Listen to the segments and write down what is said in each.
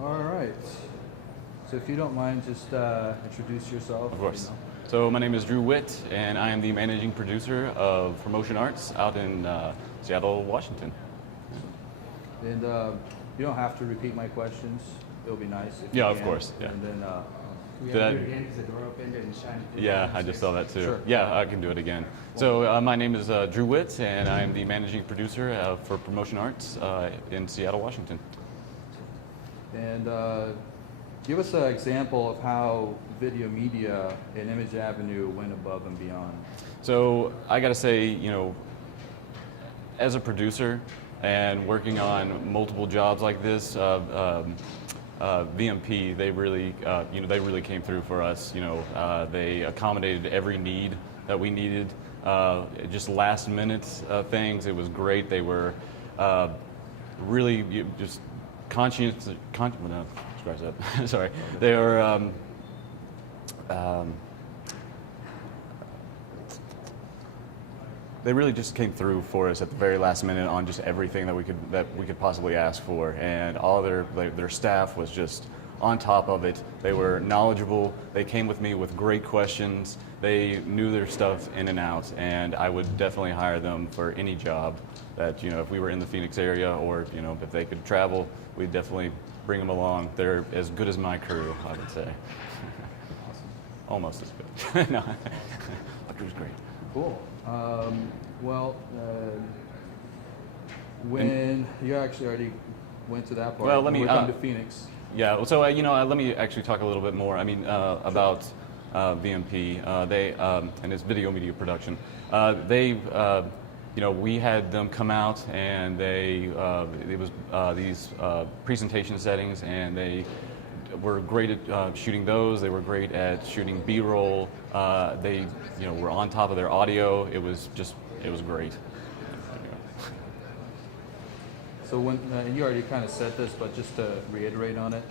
All right. So if you don't mind, just introduce yourself. Of course. So my name is Drew Witt, and I am the managing producer of Promotionarts out in Seattle, Washington. And you don't have to repeat my questions. It'll be nice if you Yeah, of can. course. Yeah. And then We Did have I- to do it again because the door opened and shine. Yeah, I just saw that too. Sure. Yeah, I can do it again. So my name is Drew Witt, and I am the managing producer for Promotionarts in Seattle, Washington. and give us an example of how video media and Image Avenue went above and beyond. So I got to say, as a producer and working on multiple jobs like this, VMP, they really came through for us. They accommodated every need that we needed. Just last minute things. It was great. They were really just conscientious. No, scratch that. Sorry. They were. They really just came through for us at the very last minute on just everything that we could possibly ask for, and all their staff was just on top of it. They were knowledgeable. They came with me with great questions. They knew their stuff in and out, and I would definitely hire them for any job that if we were in the Phoenix area, or if they could travel, we'd definitely bring them along. They're as good as my crew, I would say. Almost as good. No, my crew's great. Cool. When you actually already went to that part, Well, let me, we're coming to Phoenix. Yeah, well, so let me actually talk a little bit more. About VMP. They and its video media production. We had them come out, and it was these presentation settings, and they were great at shooting those. They were great at shooting B-roll. They were on top of their audio. It was great. So when you already kind of said this, but just to reiterate on it,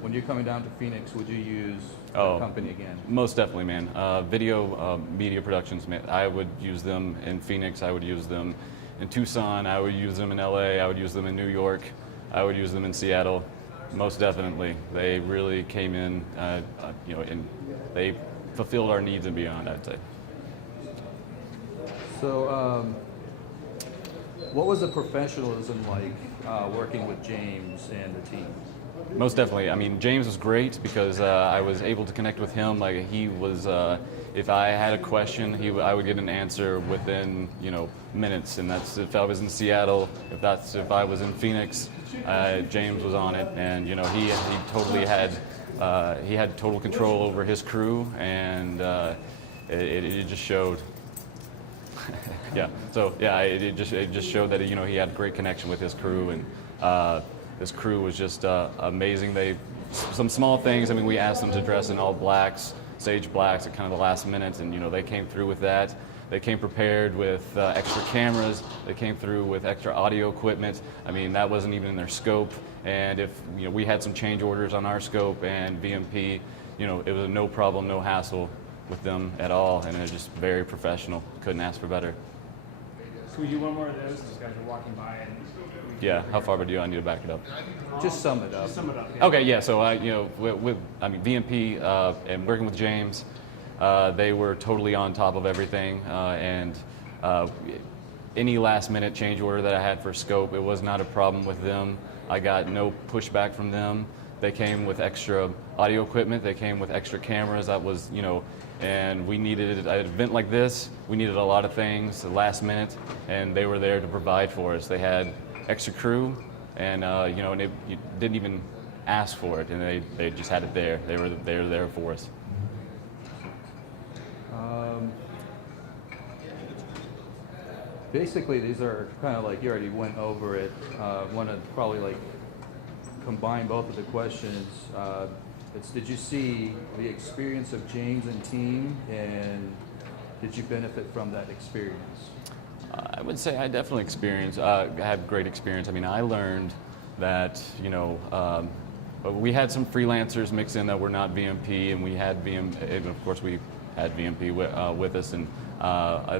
when you're coming down to Phoenix, would you use that company again? Most definitely, man. Video media productions, man, I would use them in Phoenix. I would use them in Tucson. I would use them in LA. I would use them in New York. I would use them in Seattle. Most definitely. They really came in, and they fulfilled our needs and beyond, I'd say. So what was the professionalism like working with James and the team? Most definitely. James was great because I was able to connect with him. Like, he was, if I had a question, I would get an answer within, minutes. And that's if I was in Seattle. If I was in Phoenix, James was on it, and he totally had total control over his crew, and it just showed. Yeah. So yeah, it just showed that he had great connection with his crew, and his crew was just amazing. Some small things. We asked them to dress in all blacks, sage blacks, at kind of the last minute, and they came through with that. They came prepared with extra cameras. They came through with extra audio equipment. That wasn't even in their scope. And if we had some change orders on our scope and VMP, it was no problem, no hassle with them at all, and they're just very professional. Couldn't ask for better. Can we do one more of those? These guys are walking by and. Yeah. How far do I need to back it up? Just sum it up. Just sum it up. Yeah. Okay. Yeah. So with VMP and working with James, they were totally on top of everything, and any last minute change order that I had for scope, it was not a problem with them. I got no pushback from them. They came with extra audio equipment. They came with extra cameras. That was, and we needed an event like this. We needed a lot of things last minute, and they were there to provide for us. They had extra crew, and and you didn't even ask for it, and they just had it there. They were there for us. Basically, these are kind of like, you already went over it. Want to probably combine both of the questions. Did you see the experience of James and team, and did you benefit from that experience? I would say I definitely had great experience. I learned that, we had some freelancers mixed in that were not VMP, and we had and of course we had VMP with us, and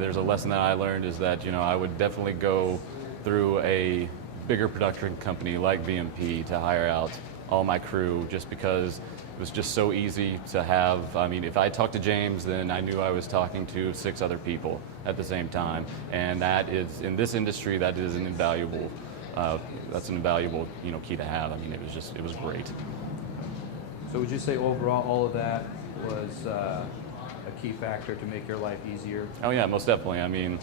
there's a lesson that I learned is that, I would definitely go through a bigger production company like VMP to hire out all my crew, just because it was just so easy to have. I mean, if I talked to James, then I knew I was talking to 6 other people at the same time, and that is, in this industry, that is an invaluable. That's an invaluable, key to have. I mean, it was great. So would you say overall all of that was a key factor to make your life easier? Oh yeah, most definitely. I mean,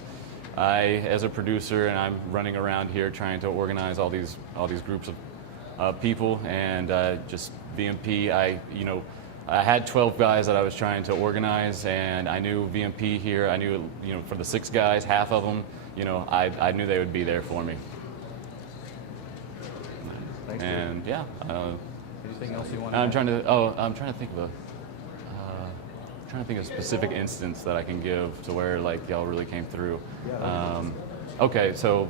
as a producer, and I'm running around here trying to organize all these groups of people, and just VMP. I had 12 guys that I was trying to organize, and I knew VMP here. I knew, for the 6 guys, half of them, I knew they would be there for me. Thanks. And yeah. Anything else you want? I'm trying to think of a specific instance that I can give to where like y'all really came through. Yeah. Okay, so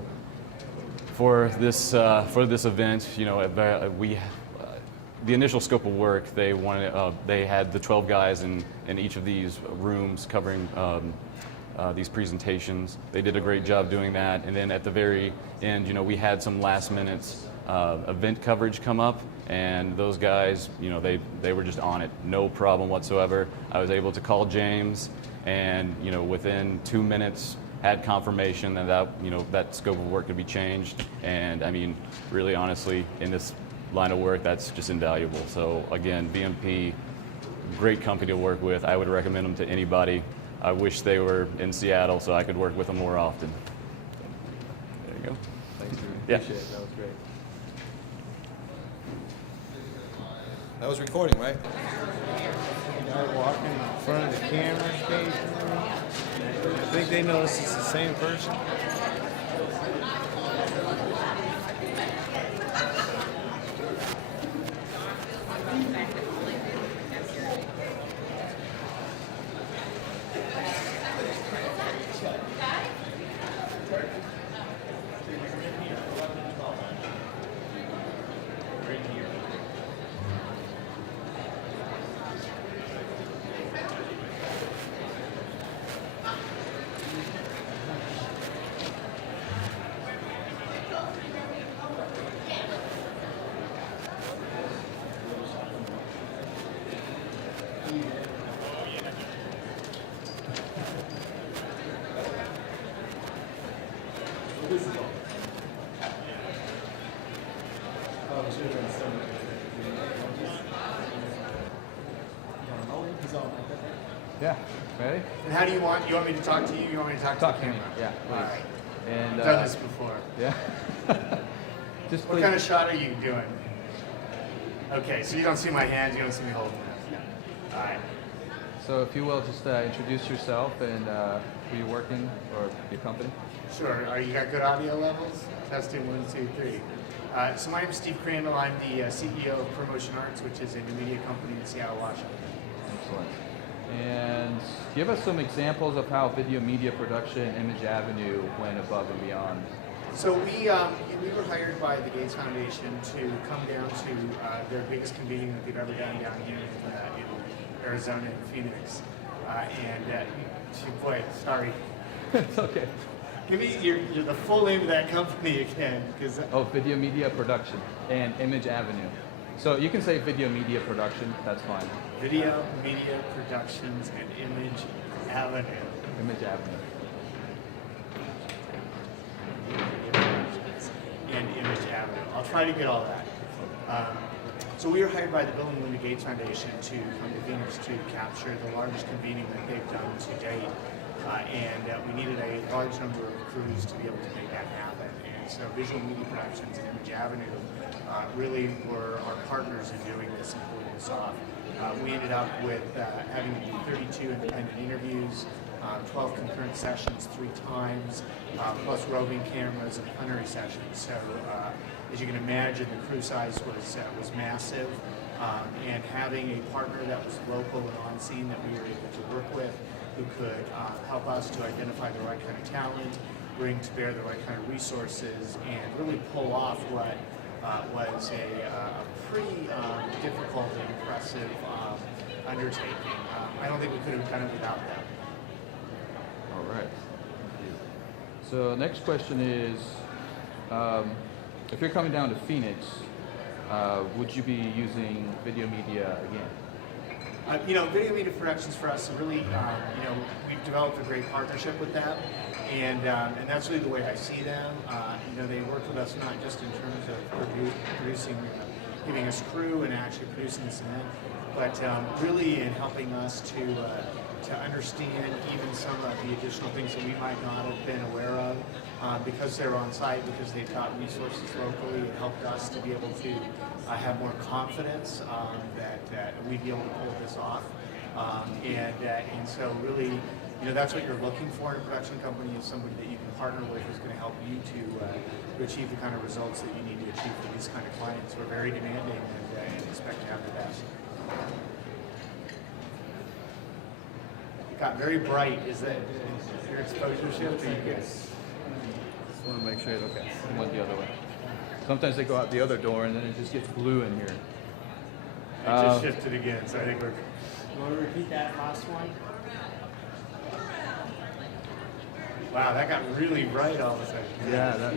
for this event, the initial scope of work, they had the 12 guys in each of these rooms covering these presentations. They did a great job doing that, and then at the very end, we had some last minute event coverage come up, and those guys, they were just on it, no problem whatsoever. I was able to call James, and within 2 minutes had confirmation that scope of work could be changed. And I mean, really honestly, in this line of work, that's just invaluable. So again, VMP, great company to work with. I would recommend them to anybody. I wish they were in Seattle so I could work with them more often. There you go. Thanks, Drew. Yeah. Appreciate it. That was great. That was recording, right? Guy walking in front of the camera occasionally. I think they notice it's the same person. Yeah. Ready? And how do you want me to talk to you? You want me to talk Talk to to the me. camera? Yeah, please. All right. And I've done this before. Yeah. Just What please. kind of shot are you doing? Okay, so you don't see my hands, you don't see me holding this. All right. So if you will, just introduce yourself and who you're working or your company. Sure. You got good audio levels? Testing 1, 2, 3. So my name is Steve Crandall. I'm the CEO of Promotionarts, which is a new media company in Seattle, Washington. Excellent. And give us some examples of how video media production, Image Avenue went above and beyond. So we were hired by the Gates Foundation to come down to their biggest convening that they've ever done down here in Arizona and Phoenix. Boy, sorry. It's okay. Give me the full name of that company again, because Oh, video media production and Image Avenue. So you can say video media production, that's fine. Video Media Productions and Image Avenue. Image Avenue. And Image Avenue. I'll try to get all that. So we were hired by the Bill and Melinda Gates Foundation to come to Phoenix to capture the largest convening that they've done to date. We needed a large number of crews to be able to make that happen. And so Visual Media Productions and Image Avenue really were our partners in doing this and pulling this off. We ended up with having 32 independent interviews, 12 concurrent sessions 3 times, plus roving cameras and plenary sessions. So as you can imagine, the crew size was massive, and having a partner that was local and on scene that we were able to work with, who could help us to identify the right kind of talent, bring to bear the right kind of resources, and really pull off what was a pretty difficult and impressive undertaking. I don't think we could have done it without them. All right. Thank you. So next question is, if you're coming down to Phoenix, would you be using video media again? Video media productions for us really, we've developed a great partnership with them, and that's really the way I see them. They work with us not just in terms of producing, giving us crew and actually producing this event, but really in helping us to understand even some of the additional things that we might not have been aware of. Because they're on site, because they've got resources locally, it helped us to be able to have more confidence that we'd be able to pull this off. And so really, that's what you're looking for in a production company, is somebody that you can partner with who's going to help you to achieve the kind of results that you need to achieve for these kind of clients. We're very demanding and expect to have the best. It got very bright. Is that your exposure shift, or you guys? Just want to make sure, okay, I went the other way. Sometimes they go out the other door and then it just gets blue in here. It just shifted again, so I think we're... You want to repeat that last one? Wow, that got really bright all of a sudden. Yeah, that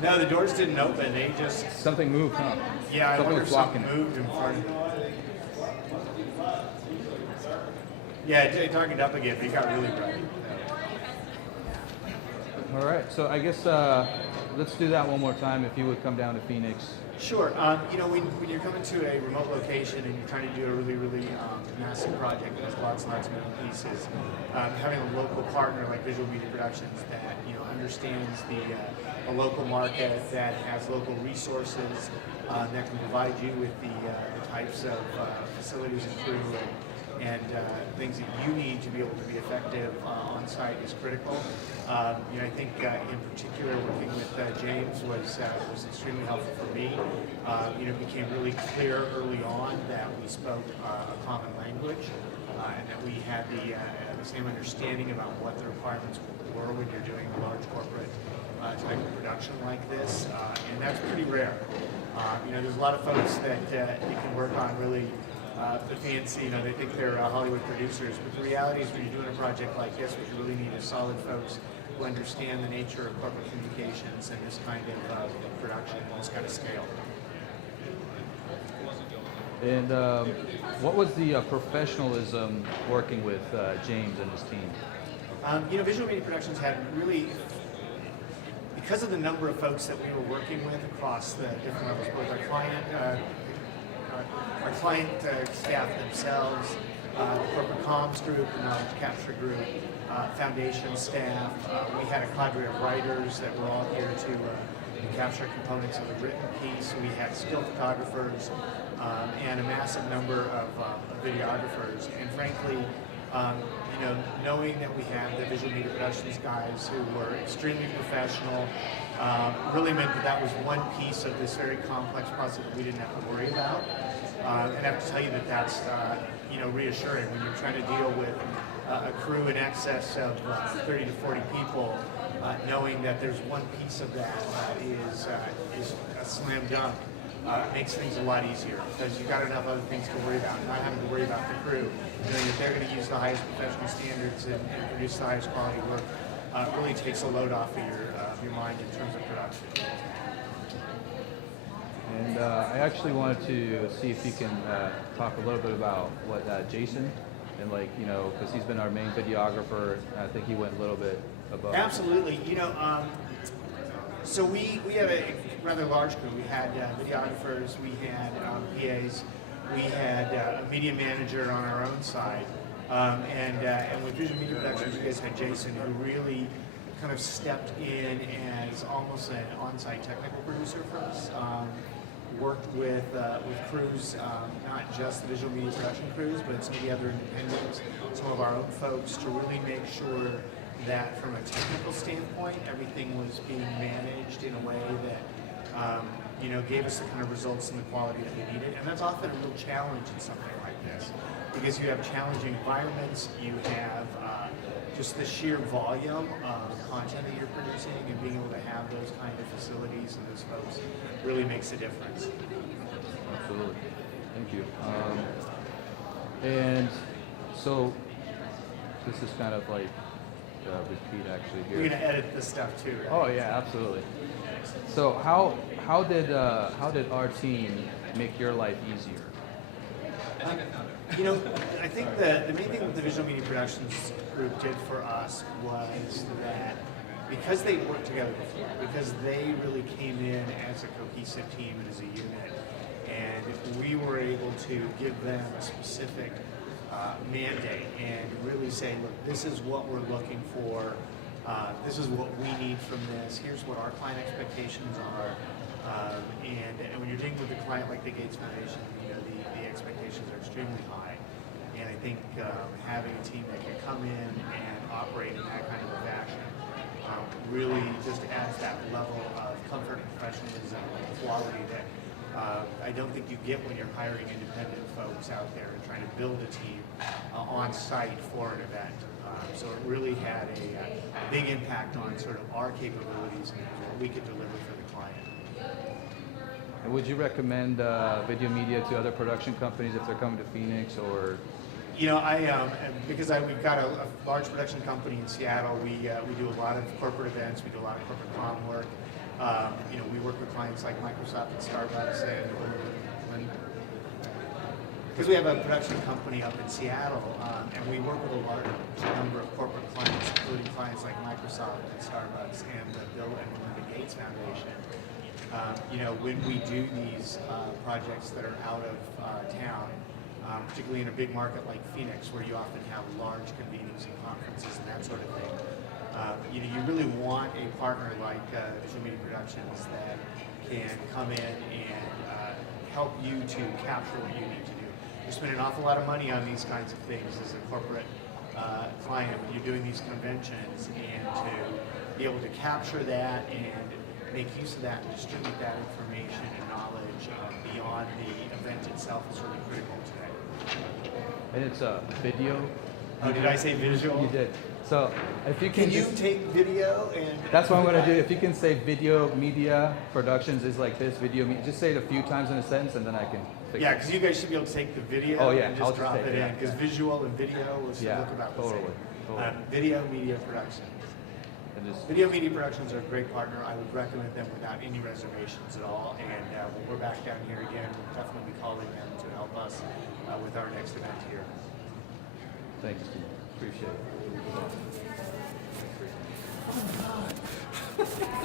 No, the doors didn't open. They just... something moved, huh? Yeah, I Something wonder was if something blocking it. moved in front. Yeah, it darkened up again, but it got really bright. All right, so I guess let's do that one more time. If you would come down to Phoenix. Sure. When you're coming to a remote location and you're trying to do a really massive project that has lots and lots of moving pieces, having a local partner like Visual Media Productions that understands the local market, that has local resources, that can provide you with the types of facilities and crew and things that you need to be able to be effective on site is critical. I think in particular working with James was extremely helpful for me. It became really clear early on that we spoke a common language and that we had the same understanding about what the requirements were when you're doing a large corporate type of production like this, and that's pretty rare. There's a lot of folks that you can work on really the fancy, they think they're Hollywood producers, but the reality is when you're doing a project like this, what you really need is solid folks who understand the nature of corporate communications and this kind of production, this kind of scale. And what was the professionalism working with James and his team? Visual Media Productions had really, because of the number of folks that we were working with across the different levels, both our client staff themselves, corporate comms group, the knowledge capture group, foundation staff. We had a cadre of writers that were all here to capture components of the written piece. We had still photographers and a massive number of videographers. And frankly, knowing that we had the Visual Media Productions guys who were extremely professional, really meant that was one piece of this very complex process that we didn't have to worry about. And I have to tell you that that's reassuring when you're trying to deal with a crew in excess of 30 to 40 people, knowing that there's one piece of that is a slam dunk. Makes things a lot easier because you've got enough other things to worry about, not having to worry about the crew, knowing that they're going to use the highest professional standards and produce the highest quality work. Really takes a load off of your mind in terms of production. And I actually wanted to see if you can talk a little bit about what Jason, and because he's been our main videographer, I think he went a little bit above. Absolutely. So we had a rather large crew. We had videographers, we had PAs, we had a media manager on our own side, and with Visual Media Productions, you guys had Jason, who really kind of stepped in as almost an on-site technical producer for us. Worked with crews, not just the Visual Media Production crews, but some of the other independents, some of our own folks, to really make sure that from a technical standpoint, everything was being managed in a way that gave us the kind of results and the quality that we needed. And that's often a real challenge in something like this, because you have challenging environments, you have just the sheer volume of content that you're producing, and being able to have those kind of facilities and those folks really makes a difference. Absolutely. Thank you. And so this is kind of like repeat actually You're here. gonna edit this stuff too, right? Oh yeah, absolutely. So how did our team make your life easier? You know, I think the main thing that the Visual Media Productions group did for us was that because they worked together before, because they really came in as a cohesive team and as a unit, and we were able to give them a specific mandate and really say, look, this is what we're looking for, this is what we need from this, here's what our client expectations are, and when you're dealing with a client like the Gates Foundation, you know, the expectations are extremely high. And I think having a team that can come in and operate in that kind of a fashion really just adds that level of comfort and professionalism and quality that I don't think you get when you're hiring independent folks out there and trying to build a team on site for an event. So it really had a big impact on sort of our capabilities and what we could deliver for the client. And would you recommend video media to other production companies if they're coming to Phoenix, or? You know, because we've got a large production company in Seattle. We do a lot of corporate events. We do a lot of corporate comm work. You know, we work with clients like Microsoft and Starbucks, and because we have a production company up in Seattle, and we work with a large number of corporate clients, including clients like Microsoft and Starbucks and the Bill and Melinda Gates Foundation. You know, when we do these projects that are out of town, particularly in a big market like Phoenix, where you often have large convenings and conferences and that sort of thing, you know, you really want a partner like Visual Media Productions that can come in and help you to capture what you need to do. You spend an awful lot of money on these kinds of things as a corporate client when you're doing these conventions, and to be able to capture that and make use of that and distribute that information and knowledge beyond the event itself is really critical today. And it's a video. Oh, did I say visual? You did. So if you can, Can you just, take video and... that's what I'm going to do. If you can say Video Media Productions is like this, video media, just say it a few times in a sentence, and then I can fix Yeah, it. because you guys should be able to take the video Oh, yeah, and I'll just just drop take it it, in, yeah. because visual and video will Yeah, look about the totally, same. totally. Video Media Productions. And just, Video Media Productions are a great partner. I would recommend them without any reservations at all. And when we're back down here again, we'll definitely be calling them to help us with our next event here. thanks, Steve. Appreciate it.